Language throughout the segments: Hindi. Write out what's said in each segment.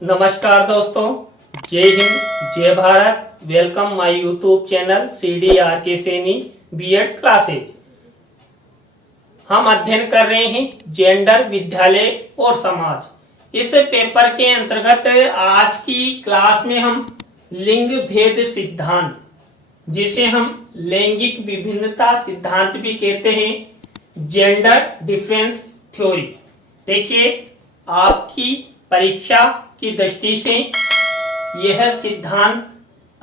नमस्कार दोस्तों, जय हिंद, जय Bharat. Welcome my YouTube channel CDRK Saini B Ed classes. हम अध्ययन कर रहे हैं जेंडर, विद्यालय और समाज। इस पेपर के अंतर्गत आज की क्लास में हम लिंग भेद सिद्धांत, जिसे हम लैंगिक विभिन्नता सिद्धांत भी कहते हैं, जेंडर डिफरेंस थ्योरी। देखिए, आपकी परीक्षा की दृष्टि से यह सिद्धांत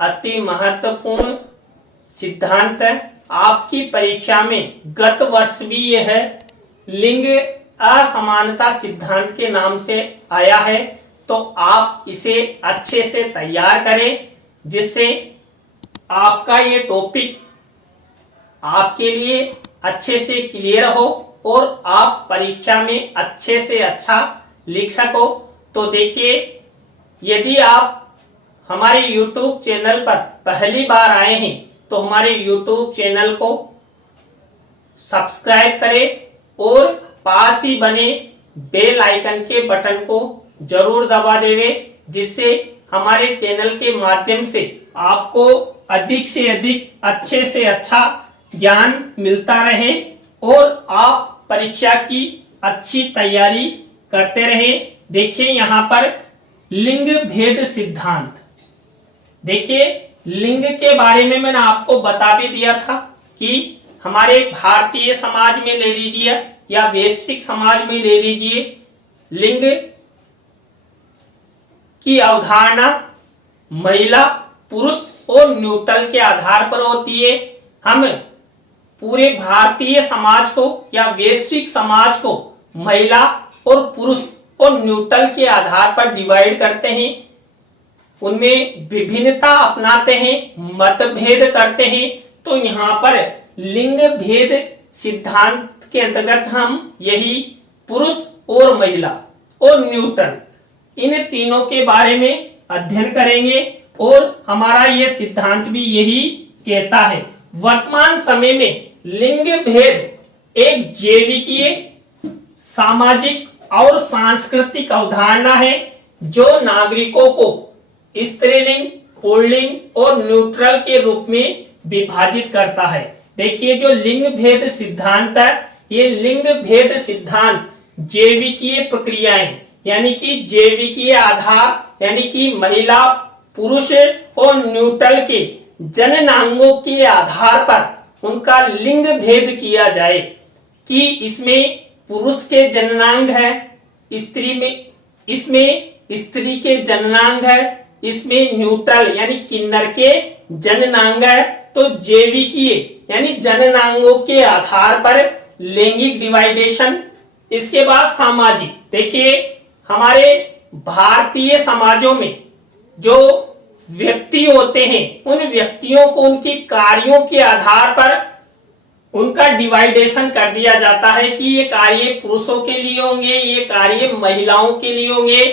अति महत्वपूर्ण सिद्धांत है। आपकी परीक्षा में गत वर्ष भी यह लिंग असमानता सिद्धांत के नाम से आया है, तो आप इसे अच्छे से तैयार करें, जिससे आपका ये टॉपिक आपके लिए अच्छे से क्लियर हो और आप परीक्षा में अच्छे से अच्छा लिख सको। तो देखिए, यदि आप हमारे YouTube चैनल पर पहली बार आए हैं तो हमारे YouTube चैनल को सब्सक्राइब करें और पास ही बने बेल आइकन के बटन को जरूर दबा देवे, जिससे हमारे चैनल के माध्यम से आपको अधिक से अधिक अच्छे से अच्छा ज्ञान मिलता रहे और आप परीक्षा की अच्छी तैयारी करते रहें। देखिए, यहाँ पर लिंग भेद सिद्धांत। देखिए, लिंग के बारे में मैंने आपको बता भी दिया था कि हमारे भारतीय समाज में ले लीजिए या वैश्विक समाज में ले लीजिए, लिंग की अवधारणा महिला, पुरुष और न्यूट्रल के आधार पर होती है। हम पूरे भारतीय समाज को या वैश्विक समाज को महिला और पुरुष और न्यूट्रल के आधार पर डिवाइड करते हैं, उनमें विभिन्नता अपनाते हैं, मतभेद करते हैं। तो यहाँ पर लिंग भेद सिद्धांत के अंतर्गत हम यही पुरुष और महिला और न्यूट्रल, इन तीनों के बारे में अध्ययन करेंगे और हमारा ये सिद्धांत भी यही कहता है। वर्तमान समय में लिंग भेद एक जैविकीय, सामाजिक और सांस्कृतिक अवधारणा है, जो नागरिकों को स्त्रीलिंग, पुल्लिंग और न्यूट्रल के रूप में विभाजित करता है। देखिए, जो लिंग भेद सिद्धांत है, ये लिंग भेद सिद्धांत जैविकीय प्रक्रियाएं यानी कि जैविकीय आधार यानी कि महिला, पुरुष और न्यूट्रल के जननांगों के आधार पर उनका लिंग भेद किया जाए कि इसमें पुरुष के जननांग है, इसमें स्त्री के जननांग है, इसमें न्यूट्रल यानी किन्नर के जननांग है। तो जैविकीय यानी जननांगों के आधार पर लैंगिक डिवाइडेशन। इसके बाद सामाजिक। देखिए, हमारे भारतीय समाजों में जो व्यक्ति होते हैं, उन व्यक्तियों को उनके कार्यों के आधार पर उनका डिवाइडेशन कर दिया जाता है कि ये कार्य पुरुषों के लिए होंगे, ये कार्य महिलाओं के लिए होंगे।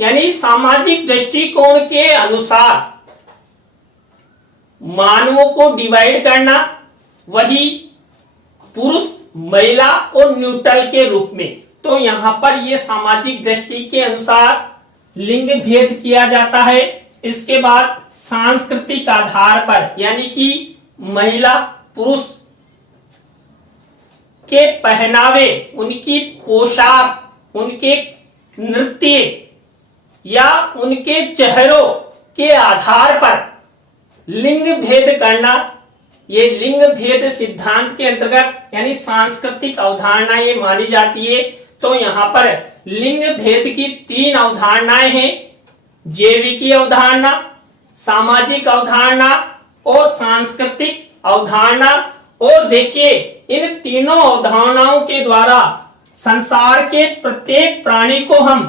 यानी सामाजिक दृष्टिकोण के अनुसार मानवों को डिवाइड करना, वही पुरुष, महिला और न्यूट्रल के रूप में। तो यहाँ पर ये सामाजिक दृष्टि के अनुसार लिंग भेद किया जाता है। इसके बाद सांस्कृतिक आधार पर यानी कि महिला, पुरुष के पहनावे, उनकी पोशाक, उनके नृत्य या उनके चेहरों के आधार पर लिंग भेद करना, ये लिंग भेद सिद्धांत के अंतर्गत यानी सांस्कृतिक अवधारणा ये मानी जाती है। तो यहाँ पर लिंग भेद की तीन अवधारणाएं हैं, जैविकीय अवधारणा, सामाजिक अवधारणा और सांस्कृतिक अवधारणा। और देखिए, इन तीनों अवधारणाओं के द्वारा संसार के प्रत्येक प्राणी को हम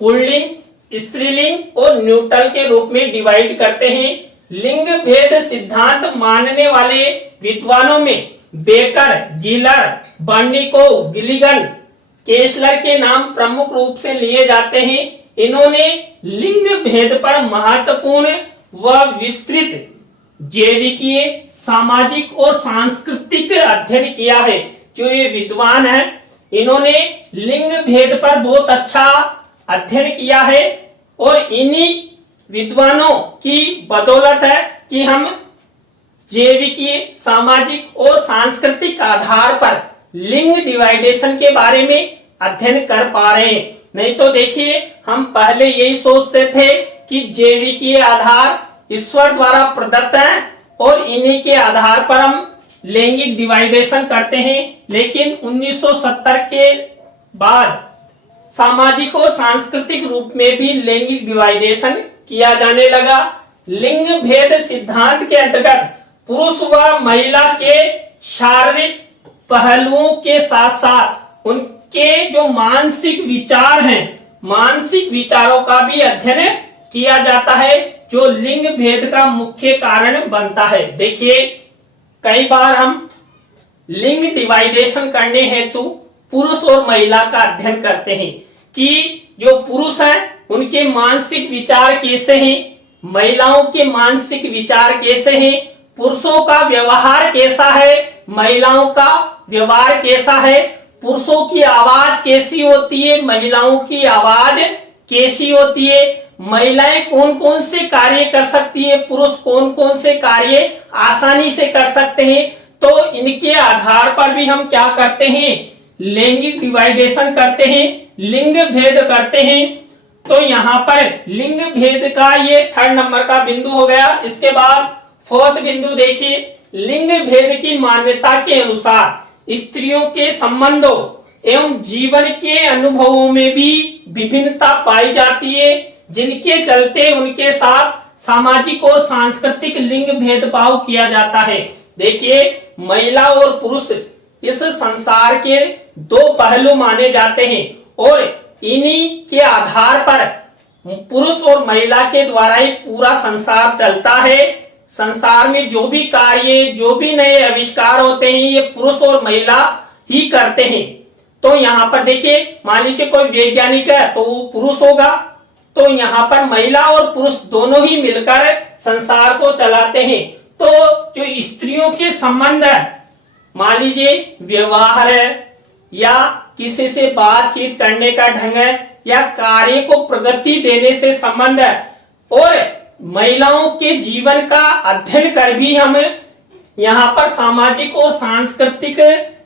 पुल्लिंग, स्त्रीलिंग और न्यूट्रल के रूप में डिवाइड करते हैं। लिंग भेद सिद्धांत मानने वाले विद्वानों में बेकर, गिलर, बर्निको, गिलिगन, केसलर के नाम प्रमुख रूप से लिए जाते हैं। इन्होंने लिंग भेद पर महत्वपूर्ण व विस्तृत जैविकीय, सामाजिक और सांस्कृतिक अध्ययन किया है। जो ये विद्वान हैं, इन्होंने लिंग भेद पर बहुत अच्छा अध्ययन किया है और इन्हीं विद्वानों की बदौलत है कि हम जैविकीय, सामाजिक और सांस्कृतिक आधार पर लिंग डिवाइडेशन के बारे में अध्ययन कर पा रहे हैं। नहीं तो देखिए, हम पहले यही सोचते थे कि जैविकीय आधार ईश्वर द्वारा प्रदत्त है और इन्हीं के आधार पर हम लैंगिक डिवाइडेशन करते हैं। लेकिन 1970 के बाद सामाजिक और सांस्कृतिक रूप में भी लैंगिक डिवाइडेशन किया जाने लगा। लिंग भेद सिद्धांत के अंतर्गत पुरुष व महिला के शारीरिक पहलुओं के साथ साथ उनके जो मानसिक विचार हैं, मानसिक विचारों का भी अध्ययन किया जाता है, जो लिंग भेद का मुख्य कारण बनता है। देखिए, कई बार हम लिंग डिवाइडेशन करने हेतु पुरुष और महिला का अध्ययन करते हैं कि जो पुरुष है उनके मानसिक विचार कैसे हैं, महिलाओं के मानसिक विचार कैसे हैं, पुरुषों का व्यवहार कैसा है, महिलाओं का व्यवहार कैसा है, पुरुषों की आवाज कैसी होती है, महिलाओं की आवाज कैसी होती है, महिलाएं कौन कौन से कार्य कर सकती है, पुरुष कौन कौन से कार्य आसानी से कर सकते हैं। तो इनके आधार पर भी हम क्या करते हैं, लैंगिक डिवाइडेशन करते हैं, लिंग भेद करते हैं। तो यहाँ पर लिंग भेद का ये 3rd नंबर का बिंदु हो गया। इसके बाद 4th बिंदु देखिए, लिंग भेद की मान्यता के अनुसार स्त्रियों के संबंधों एवं जीवन के अनुभवों में भी विभिन्नता पाई जाती है, जिनके चलते उनके साथ सामाजिक और सांस्कृतिक लिंग भेदभाव किया जाता है। देखिए, महिला और पुरुष इस संसार के 2 पहलू माने जाते हैं और इन्हीं के आधार पर पुरुष और महिला के द्वारा ही पूरा संसार चलता है। संसार में जो भी कार्य, जो भी नए आविष्कार होते हैं, ये पुरुष और महिला ही करते हैं। तो यहाँ पर देखिए, मान लीजिए कोई वैज्ञानिक है तो वो पुरुष होगा, तो यहाँ पर महिला और पुरुष दोनों ही मिलकर संसार को चलाते हैं। तो जो स्त्रियों के संबंध है, मान लीजिए व्यवहार है या किसी से बातचीत करने का ढंग है या कार्य को प्रगति देने से संबंध है, और महिलाओं के जीवन का अध्ययन कर भी हम यहाँ पर सामाजिक और सांस्कृतिक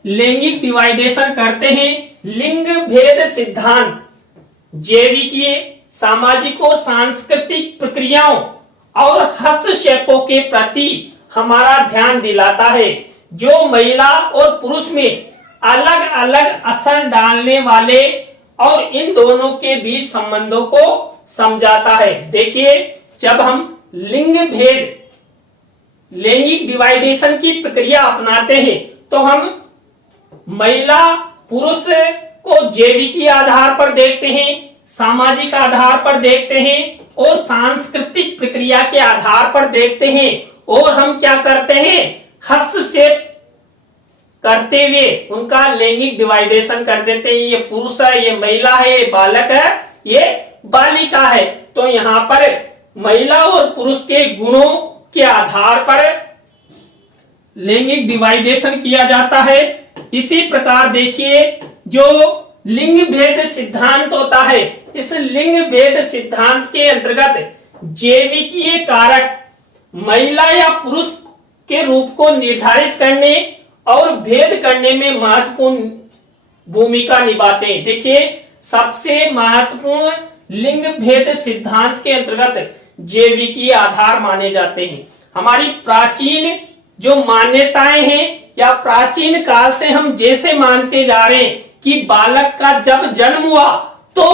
लैंगिक डिवाइडेशन करते हैं। लिंग भेद सिद्धांत जैविकीय, सामाजिक और सांस्कृतिक प्रक्रियाओं और हस्तक्षेपों के प्रति हमारा ध्यान दिलाता है, जो महिला और पुरुष में अलग अलग असर डालने वाले और इन दोनों के बीच संबंधों को समझाता है। देखिए, जब हम लिंग भेद, लैंगिक डिवाइडेशन की प्रक्रिया अपनाते हैं तो हम महिला पुरुष को जैविकीय आधार पर देखते हैं, सामाजिक आधार पर देखते हैं और सांस्कृतिक प्रक्रिया के आधार पर देखते हैं, और हम क्या करते हैं, हस्तक्षेप करते हुए उनका लैंगिक डिवाइडेशन कर देते हैं। ये पुरुष है, ये महिला है, ये बालक है, ये बालिका है। तो यहाँ पर महिला और पुरुष के गुणों के आधार पर लैंगिक डिवाइडेशन किया जाता है। इसी प्रकार देखिए, जो लिंग भेद सिद्धांत होता है, इस लिंग भेद सिद्धांत के अंतर्गत जैविकीय कारक महिला या पुरुष के रूप को निर्धारित करने और भेद करने में महत्वपूर्ण भूमिका निभाते हैं। देखिए, सबसे महत्वपूर्ण लिंग भेद सिद्धांत के अंतर्गत जैविकीय आधार माने जाते हैं। हमारी प्राचीन जो मान्यताएं हैं या प्राचीन काल से हम जैसे मानते जा रहे हैं कि बालक का जब जन्म हुआ तो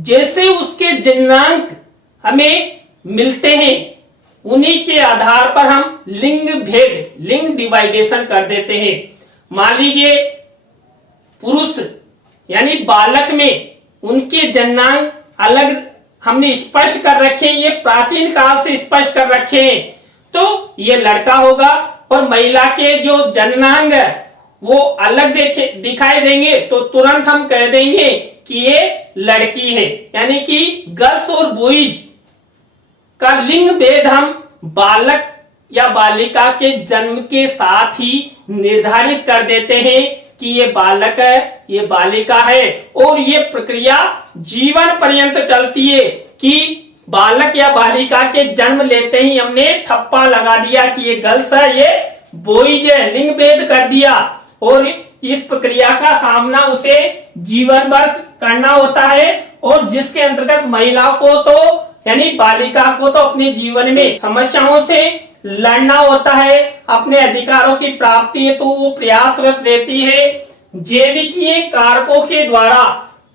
जैसे उसके जन्मांक हमें मिलते हैं, उन्हीं के आधार पर हम लिंग भेद, लिंग डिवाइडेशन कर देते हैं। मान लीजिए पुरुष यानी बालक में उनके जन्मांक अलग हमने स्पष्ट कर रखे हैं, ये प्राचीन काल से स्पष्ट कर रखे हैं, तो ये लड़का होगा, और महिला के जो जन्मांग है वो अलग दिखाई देंगे, तो तुरंत हम कह देंगे कि ये लड़की है। यानी कि गर्ल्स और बॉयज का लिंग भेद हम बालक या बालिका के जन्म के साथ ही निर्धारित कर देते हैं कि ये बालक है, ये बालिका है, और ये प्रक्रिया जीवन पर्यंत चलती है कि बालक या बालिका के जन्म लेते ही हमने ठप्पा लगा दिया कि ये गर्ल्स है, ये बॉयज है, लिंग भेद कर दिया, और इस प्रक्रिया का सामना उसे जीवन भर करना होता है, और जिसके अंतर्गत महिला को तो यानी बालिका को तो अपने जीवन में समस्याओं से लड़ना होता है, अपने अधिकारों की प्राप्ति हेतु वो प्रयासरत रहती है। जैविकीय कारकों के द्वारा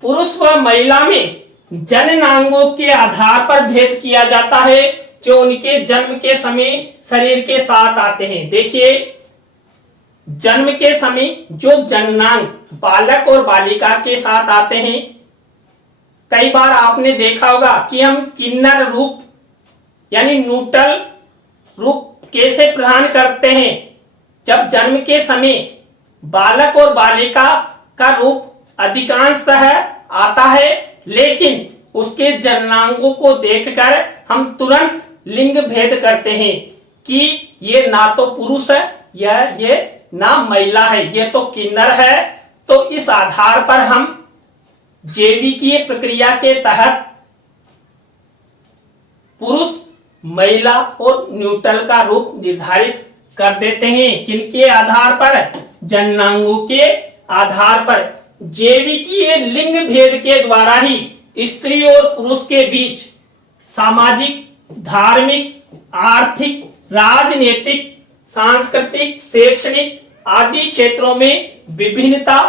पुरुष व महिला में जननांगों के आधार पर भेद किया जाता है, जो उनके जन्म के समय शरीर के साथ आते हैं। देखिए, जन्म के समय जो जननांग बालक और बालिका के साथ आते हैं, कई बार आपने देखा होगा कि हम किन्नर रूप यानी न्यूट्रल रूप कैसे प्रदान करते हैं। जब जन्म के समय बालक और बालिका का रूप अधिकांशतः आता है, लेकिन उसके जननांगों को देखकर हम तुरंत लिंग भेद करते हैं कि ये ना तो पुरुष है या ये ना महिला है, ये तो किन्नर है। तो इस आधार पर हम जैविकीय प्रक्रिया के तहत पुरुष, महिला और न्यूट्रल का रूप निर्धारित कर देते हैं। किनके आधार पर? जननांगों के आधार पर। जैविकीय लिंग भेद के द्वारा ही स्त्री और पुरुष के बीच सामाजिक, धार्मिक, आर्थिक, राजनीतिक, सांस्कृतिक, शैक्षणिक आदि क्षेत्रों में विभिन्नता,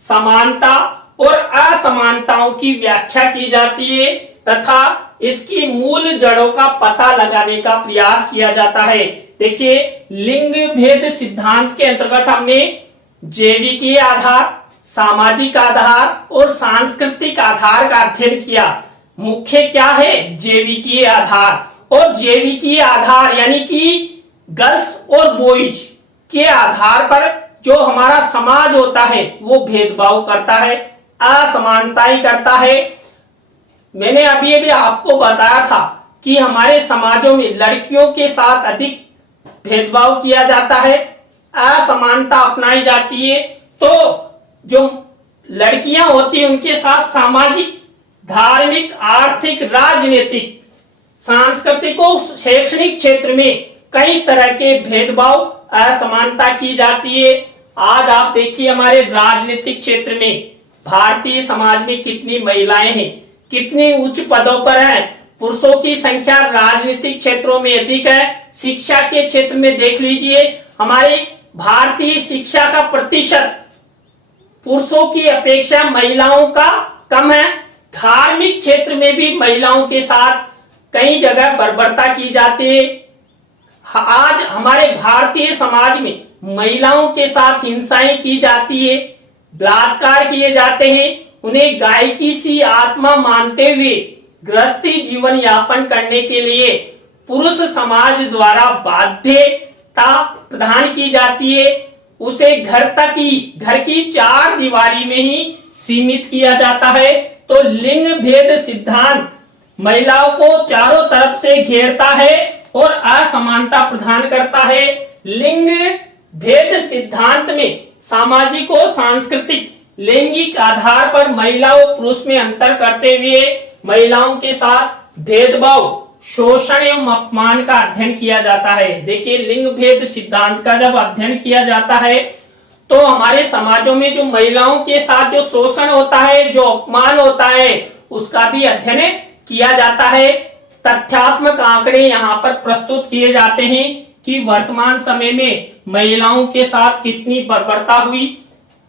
समानता और असमानताओं की व्याख्या की जाती है तथा इसकी मूल जड़ों का पता लगाने का प्रयास किया जाता है। देखिए, लिंग भेद सिद्धांत के अंतर्गत हमने जैविकीय आधार, सामाजिक आधार और सांस्कृतिक आधार का अध्ययन किया। मुख्य क्या है? जैविकीय आधार। और जैविकीय आधार यानी कि गर्ल्स और बॉयज के आधार पर जो हमारा समाज होता है वो भेदभाव करता है, असमानताएं करता है। मैंने अभी अभी आपको बताया था कि हमारे समाजों में लड़कियों के साथ अधिक भेदभाव किया जाता है, असमानता अपनाई जाती है। तो जो लड़कियां होती हैं उनके साथ सामाजिक, धार्मिक, आर्थिक, राजनीतिक, सांस्कृतिक और शैक्षणिक क्षेत्र में कई तरह के भेदभाव, असमानता की जाती है। आज आप देखिए, हमारे राजनीतिक क्षेत्र में भारतीय समाज में कितनी महिलाएं हैं, कितनी उच्च पदों पर हैं। पुरुषों की संख्या राजनीतिक क्षेत्रों में अधिक है। शिक्षा के क्षेत्र में देख लीजिए, हमारे भारतीय शिक्षा का प्रतिशत पुरुषों की अपेक्षा महिलाओं का कम है। धार्मिक क्षेत्र में भी महिलाओं के साथ कई जगह बर्बरता की जाती है। आज हमारे भारतीय समाज में महिलाओं के साथ हिंसाएं की जाती है, बलात्कार किए जाते हैं। उन्हें गाय की सी आत्मा मानते हुए गृहस्थी जीवन यापन करने के लिए पुरुष समाज द्वारा बाध्यता प्रदान की जाती है। उसे घर की चार दीवारी में ही सीमित किया जाता है। तो लिंग भेद सिद्धांत महिलाओं को चारों तरफ से घेरता है और असमानता प्रदान करता है। लिंग भेद सिद्धांत में सामाजिक और सांस्कृतिक, लैंगिक आधार पर महिला और पुरुष में अंतर करते हुए महिलाओं के साथ भेदभाव, शोषण एवं अपमान का अध्ययन किया जाता है। देखिए, लिंग भेद सिद्धांत का जब अध्ययन किया जाता है तो हमारे समाजों में जो महिलाओं के साथ जो शोषण होता है, जो अपमान होता है, उसका भी अध्ययन किया जाता है। तथ्यात्मक आंकड़े यहाँ पर प्रस्तुत किए जाते हैं कि वर्तमान समय में महिलाओं के साथ कितनी बर्बरता हुई।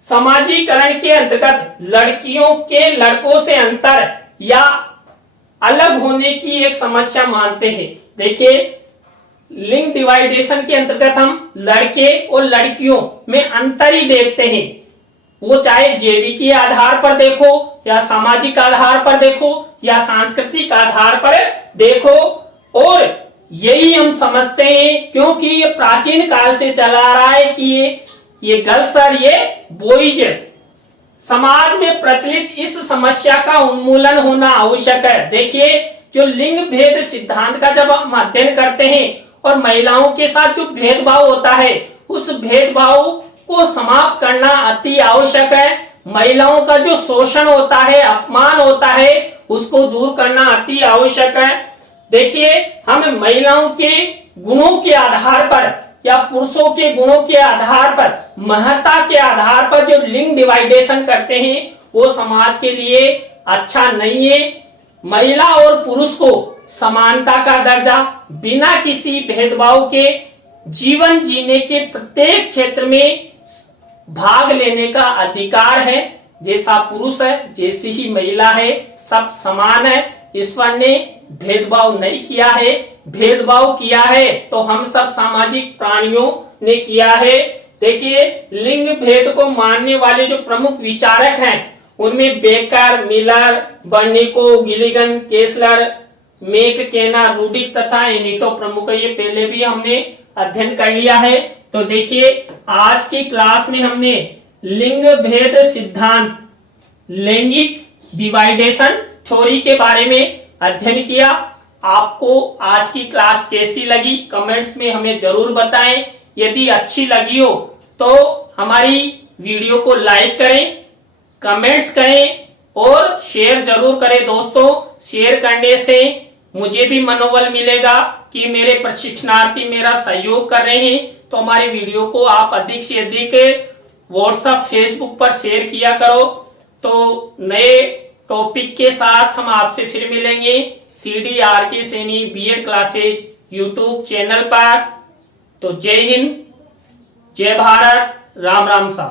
समाजीकरण के अंतर्गत लड़कियों के लड़कों से अंतर या अलग होने की एक समस्या मानते हैं। देखिए, लिंग डिवाइडेशन के अंतर्गत हम लड़के और लड़कियों में अंतर ही देखते हैं। वो चाहे जैविकीय आधार पर देखो या सामाजिक आधार पर देखो या सांस्कृतिक आधार पर देखो, और यही हम समझते हैं क्योंकि ये प्राचीन काल से चला आ रहा है कि ये गर्ल्स और ये बॉयज। समाज में प्रचलित इस समस्या का उन्मूलन होना आवश्यक है। देखिए, जो लिंग भेद सिद्धांत का जब हम अध्ययन करते हैं और महिलाओं के साथ जो भेदभाव होता है, उस भेदभाव को समाप्त करना अति आवश्यक है। महिलाओं का जो शोषण होता है, अपमान होता है, उसको दूर करना अति आवश्यक है। देखिए, हम महिलाओं के गुणों के आधार पर या पुरुषों के गुणों के आधार पर, महत्ता के आधार पर जो लिंग डिवाइडेशन करते हैं वो समाज के लिए अच्छा नहीं है। महिला और पुरुष को समानता का दर्जा, बिना किसी भेदभाव के जीवन जीने के प्रत्येक क्षेत्र में भाग लेने का अधिकार है। जैसा पुरुष है, जैसी ही महिला है, सब समान है। ईश्वर ने भेदभाव नहीं किया है। भेदभाव किया है तो हम सब सामाजिक प्राणियों ने किया है। देखिए, लिंग भेद को मानने वाले जो प्रमुख विचारक हैं उनमें बेकर, मिलर, बर्निको, गिलिगन, केसलर, मैककेना, रूडिक तथा एनिटो प्रमुख है। ये पहले भी हमने अध्ययन कर लिया है। तो देखिए, आज की क्लास में हमने लिंग भेद सिद्धांत, लैंगिक डिवाइडेशन थ्योरी के बारे में अध्ययन किया। आपको आज की क्लास कैसी लगी कमेंट्स में हमें जरूर बताएं। यदि अच्छी लगी हो तो हमारी वीडियो को लाइक करें, कमेंट्स करें और शेयर जरूर करें दोस्तों। शेयर करने से मुझे भी मनोबल मिलेगा कि मेरे प्रशिक्षणार्थी मेरा सहयोग कर रहे हैं। तो हमारे वीडियो को आप अधिक से अधिक व्हाट्सएप, फेसबुक पर शेयर किया करो। तो नए टॉपिक के साथ हम आपसे फिर मिलेंगे CDRK Saini BEd classes YouTube channel पर। तो जय हिंद, जय भारत, राम राम सा।